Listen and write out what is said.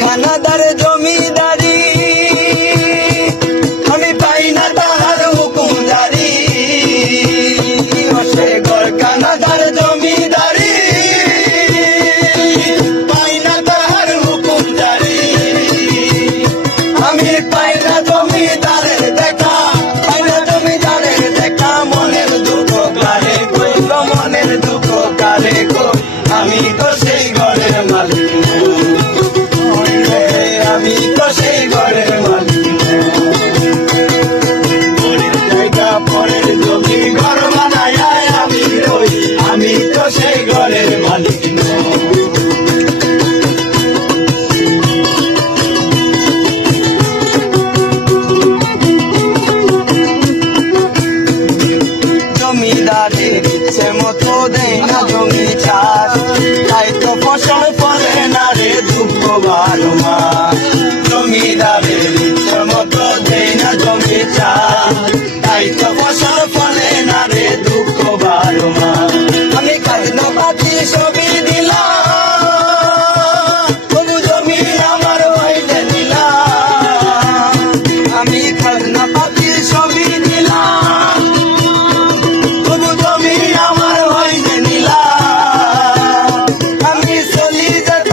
খানাদার জমিদারি আমি পাই না তাহার হুকুম জারি সে ঘর খানাদার জমিদারি পাই না তাহার হুকুম জারি আমি পাই না জমিদারের দেখা পাই না জমিদারের দেখা মনের দুঃখ কারে কই মনের দুঃখ কারে কই আমি তো সেই ঘরের মালিক আমি তো সেই ঘরের মালিক পরের জায়গা পরের জমি ঘর বানায় আমি রই আমি তো সেই ঘরের মালিক জমিদারের ইচ্ছে মতো দেয় না জমি চাষ তাই তো ফসল ফলে না রে দুঃখ বারো মাস জমিদারের ইচ্ছে মতো দেয় না জমি চাষ তাই তো ফসল ফলে না রে দুঃখ বারো মাস আমি খাজনা পাতি সবই দিলাম তবু জমি আমার হইতে দিলাম আমি খাজনা পাতি সবই দিলাম তবু জমি আমার হইতে নিলাম আমি চলি যেতে